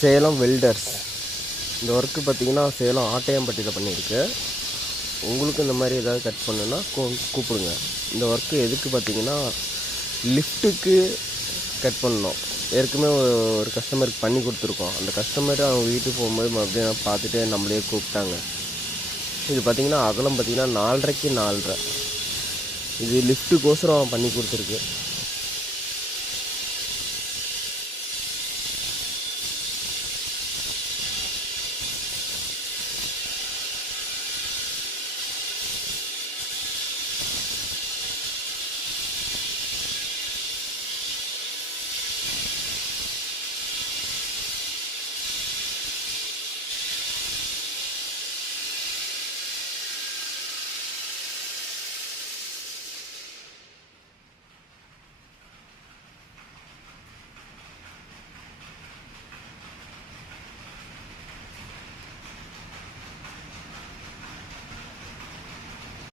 Salem welders. இந்த work பார்த்திங்கன்னா சேலம் ஆட்டையம்பட்டியில் பண்ணியிருக்கு. உங்களுக்கு இந்த மாதிரி ஏதாவது கட் பண்ணுன்னா கூப்பிடுங்க. இந்த ஒர்க்கு எதுக்கு பார்த்திங்கன்னா லிஃப்ட்டுக்கு கட் பண்ணோம். ஏற்கனவே ஒரு கஸ்டமருக்கு பண்ணி கொடுத்துருக்கோம். அந்த கஸ்டமர் அவங்க வீட்டுக்கு போகும்போது மறுபடியும் பார்த்துட்டு நம்மளே கூப்பிட்டாங்க. இது பார்த்திங்கன்னா அகலம் பார்த்திங்கன்னா 4.5x4. இது லிஃப்ட்டுக்கோசரம் பண்ணி கொடுத்துருக்கு.